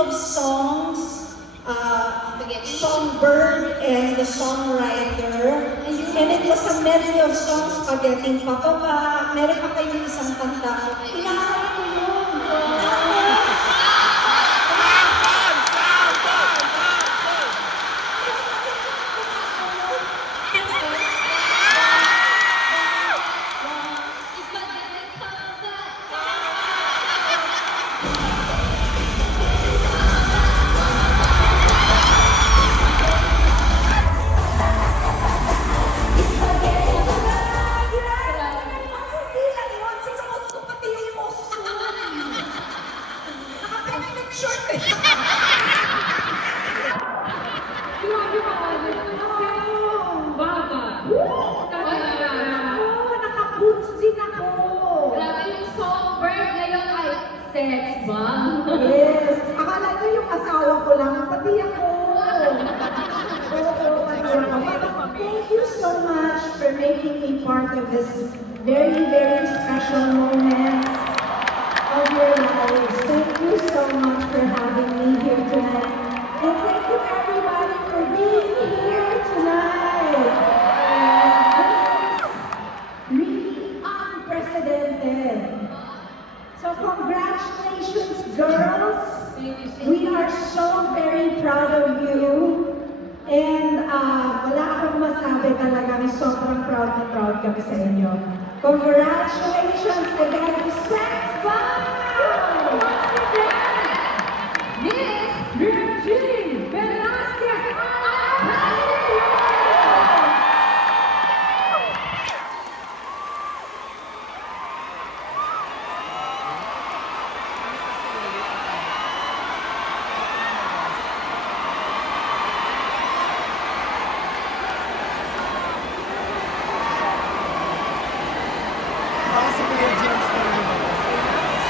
of songs, Songbird and the Songwriter. And it was a medley of songs, Spaghetti Papa. Meron pa kayong isang kanta. Inaaway ko yun. Sex ba? Yes. Akala ko yung asawa ko lang, pati ako. Thank you so much for making me part of this very, very special moment of your lives. Thank you so much for having me here tonight. And thank you everybody for being here tonight. This is really unprecedented. So congratulations, girls. We are so very proud of you. And wala akong masabi talaga, sobrang proud na proud kami sa inyo. Congratulations!